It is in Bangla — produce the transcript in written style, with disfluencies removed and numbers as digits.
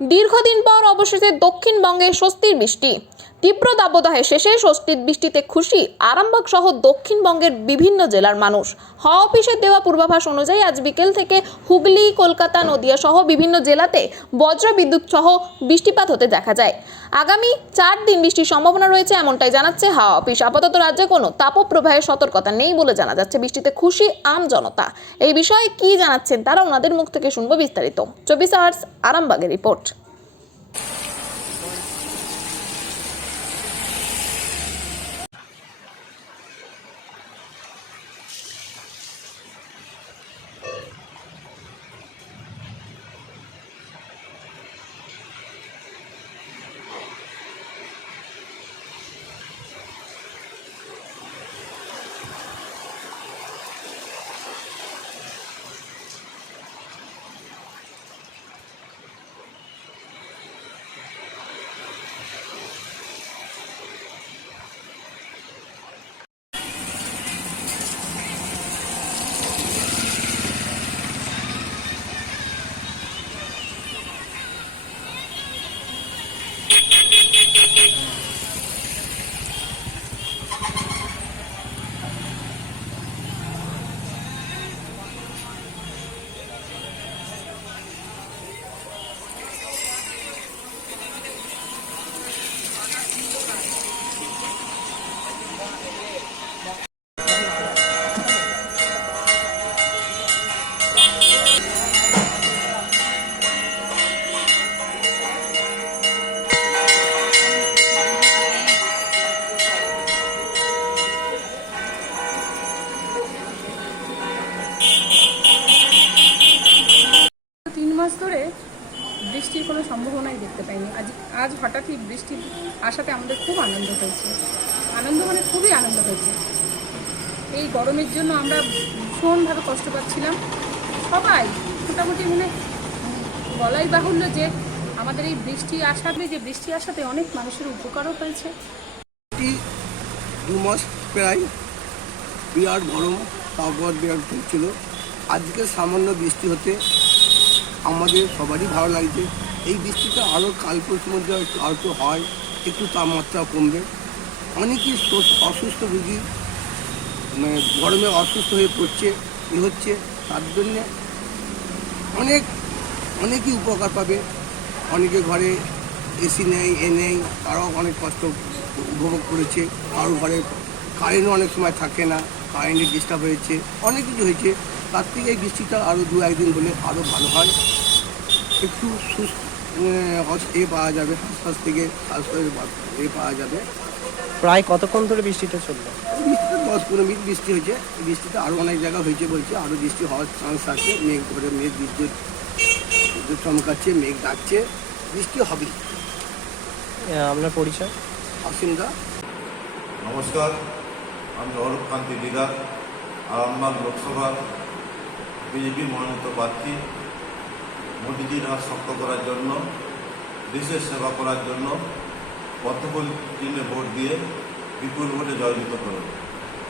দীর্ঘদিন পর অবশেষে দক্ষিণবঙ্গে স্বস্তির বৃষ্টি। তীব্র দাবদাহে শেষে স্বস্তির বৃষ্টিতে খুশি আরামবাগ সহ দক্ষিণবঙ্গের বিভিন্ন জেলার মানুষ। হাওয়া অফিসের দেওয়া পূর্বাভাস অনুযায়ী আজ বিকেল থেকে হুগলি, কলকাতা, নদিয়া সহ বিভিন্ন জেলাতে বজ্র বিদ্যুৎ সহ বৃষ্টিপাত হতে দেখা যায়। আগামী 4 দিন বৃষ্টির সম্ভাবনা রয়েছে এমনটাই জানাচ্ছে হাওয়া অফিস। আপাতত রাজ্যে কোনো তাপপ্রবাহের সতর্কতা নেই বলে জানা যাচ্ছে। বৃষ্টিতে খুশি আম জনতা। এই বিষয়ে কি জানাচ্ছেন তারা, ওনাদের মুখ থেকে শুনবো বিস্তারিত। 24 আওয়ার্স আরামবাগের রিপোর্ট। ধরে বৃষ্টির কোনো সম্ভাবনাই দেখতে পাইনি। আজ হঠাৎই বৃষ্টির আসাতে আমাদের খুব আনন্দ হয়েছে। আনন্দ মানে খুবই আনন্দ হয়েছে। এই গরমের জন্য আমরা ভীষণভাবে কষ্ট পাচ্ছিলাম সবাই। মোটামুটি মানে বলাই বাহুল্য যে আমাদের এই বৃষ্টি আসাতে অনেক মানুষের উপকারও হয়েছে। 2 মাস প্রায় বিরাট গরম, তাপমাত্রা বিরাট ছিল। আজকে সামান্য বৃষ্টি হতে আমাদের সবারই ভালো লাগছে। এই বৃষ্টিটা আরও কাল পরশুর মধ্যে আরও হয়, একটু তাপমাত্রা কমবে। অনেকেই অসুস্থ রোগী গরমে অসুস্থ হয়ে পড়ছে হচ্ছে, তার জন্যে অনেকেই উপকার পাবে। অনেকে ঘরে এসি নেই, নেই, তারাও অনেক কষ্ট উপভোগ করেছে। কারো ঘরে কারেন্টও অনেক সময় থাকে না, কারেন্টের ডিস্টার্ব হয়েছে, অনেক কিছু হয়েছে। তার থেকে এই বৃষ্টিটা আরও 2-1 দিন হলে আরও ভালো হয়। একটু সুস্থ পাওয়া যাবে, হাসপাতাল থেকে স্বাস্থ্য পাওয়া যাবে। প্রায় কতক্ষণ ধরে বৃষ্টিটা চলবে? বৃষ্টিটা 10-15 মিনিট বৃষ্টি হয়েছে। বৃষ্টিটা আরও অনেক জায়গা হয়েছে বলছে, আরও বৃষ্টি হওয়ার চান্স আছে। মেঘ ধরে বিদ্যুৎ চমকাচ্ছে, মেঘ ডাকছে, বৃষ্টি হবেই। আপনার পরিচয়? বাসিন্দা। নমস্কার, আমি অরূপ কান্তি দিদার, আরামবাগ লোকসভা বিজেপির মনোনীত প্রার্থী। মোদিজির হাত শক্ত করার জন্য, দেশের সেবা করার জন্য পদ্মফুল চিহ্নে ভোট দিয়ে বিপুল ভোটে জয়যুক্ত করুন।